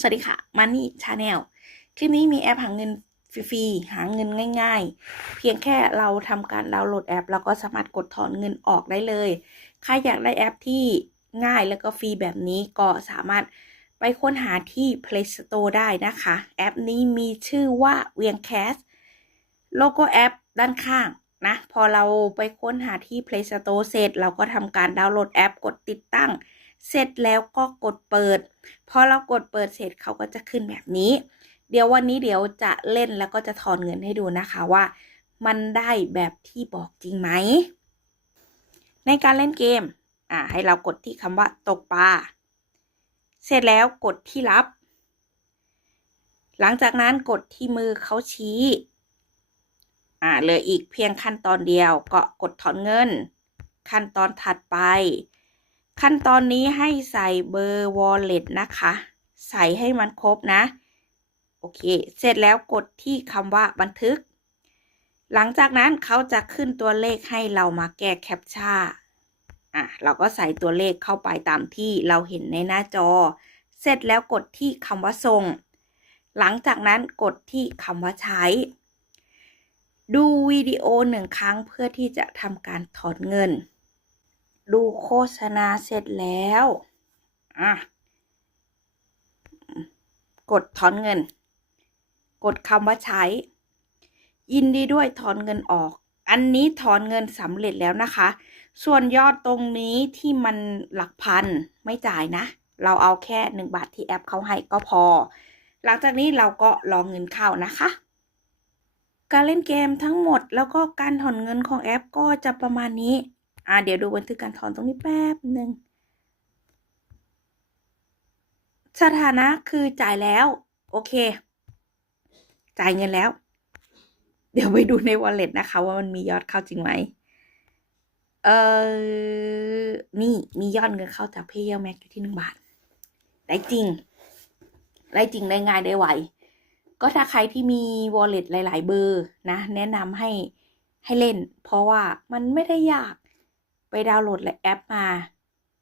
สวัสดีค่ะมันนี่ชาแนลคลิปนี้มีแอปหาเงินฟรีๆหาเงินง่าย ๆ เพียงแค่เราทำการดาวน์โหลดแอปแล้วก็สามารถกดถอนเงินออกได้เลยใครอยากได้แอปที่ง่ายแล้วก็ฟรีแบบนี้ก็สามารถไปค้นหาที่ Play Store ได้นะคะ แอปนี้มีชื่อว่าเวียงแคสโลโก้แอปด้านข้างนะพอเราไปค้นหาที่ Play Store เสร็จ เราก็ทำการดาวน์โหลดแอปกดติดตั้ง เสร็จแล้วก็กดเปิด พอเรากดเปิดเสร็จเขาก็จะขึ้นแบบนี้ เดี๋ยววันนี้เดี๋ยวจะเล่นแล้วก็จะถอนเงินให้ดูนะคะว่า มันได้แบบที่บอกจริงไหม ในการเล่นเกม อ่า ให้เรากดที่คำว่าตกปลา เสร็จแล้วกดที่รับ หลังจากนั้นกดที่มือเขาชี้อ่าเหลืออีกเพียงขั้นตอนเดียวก็กดถอนเงิน ขั้นตอนถัดไป ขั้นตอนนี้ให้ใส่เบอร์ wallet นะคะ ใส่ให้มันครบนะ โอเค เสร็จแล้วกดที่คำว่าบันทึก หลังจากนั้นเขาจะขึ้นตัวเลขให้เรามาแก้แคปชั่นอะ เราก็ใส่ตัวเลขเข้าไปตามที่เราเห็นในหน้าจอ เสร็จแล้วกดที่คำว่าส่ง หลังจากนั้นกดที่คำว่าใช้ ดูวิดีโอหนึ่งครั้งเพื่อที่จะทำการถอนเงิน ดูโฆษณาเสร็จแล้ว อะ กดถอนเงิน กดคำว่าใช้ ยินดีด้วยถอนเงินออก อันนี้ถอนเงินสำเร็จแล้วนะคะ ส่วนยอดตรงนี้ที่มันหลักพันไม่จ่ายนะ เราเอาแค่หนึ่งบาทที่แอปเขาให้ก็พอ หลังจากนี้เราก็รองเงินเข้านะคะการเล่นเกมทั้งหมดแล้วก็การถอนเงินของแอปก็จะประมาณนี้ อ่าเดี๋ยวดูบันทึกการถอนตรงนี้แป๊บหนึ่งสถานะคือจ่ายแล้ว โอเค จ่ายเงินแล้ว เดี๋ยวไปดูใน wallet นะคะ ว่ามันมียอดเข้าจริงไหมเออนี่มียอดเงินเข้าจาก p a y a l Max อยู่ที่หนึ่งบาท ได้จริง ได้จริงได้ง่ายได้ไวก็ถ้าใครที่มี wallet หลาย ๆ เบอร์นะ แนะนำให้ให้เล่น เพราะว่ามันไม่ได้ยาก ไปดาวน์โหลดแอปมา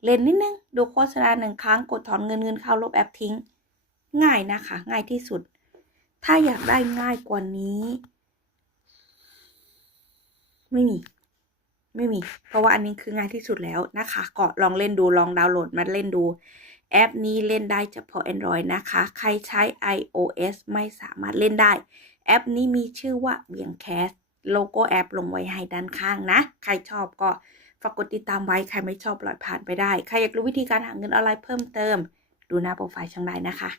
เล่นนิดนึง ดูโฆษณาหนึ่งครั้งกดถอนเงินเงินเข้าลบแอปทิ้ง ง่ายนะคะ ง่ายที่สุด ถ้าอยากได้ง่ายกว่านี้ ไม่มี ไม่มี เพราะว่าอันนี้คือง่ายที่สุดแล้วนะคะ ก็ลองเล่นดูลองดาวน์โหลดมาเล่นดูแอปนี้เล่นได้เฉพาะ Android นะคะ ใครใช้ iOS ไม่สามารถเล่นได้ แอปนี้มีชื่อว่าเบียงแคส โลโก้แอปลงไว้ให้ด้านข้างนะ ใครชอบก็ ฝากกดติดตามไว้ใครไม่ชอบปล่อยผ่านไปได้ ใครอยากรู้วิธีการหาเงินออนไลน์เพิ่มเติม ดูหน้าโปรไฟล์ช่องได้นะคะ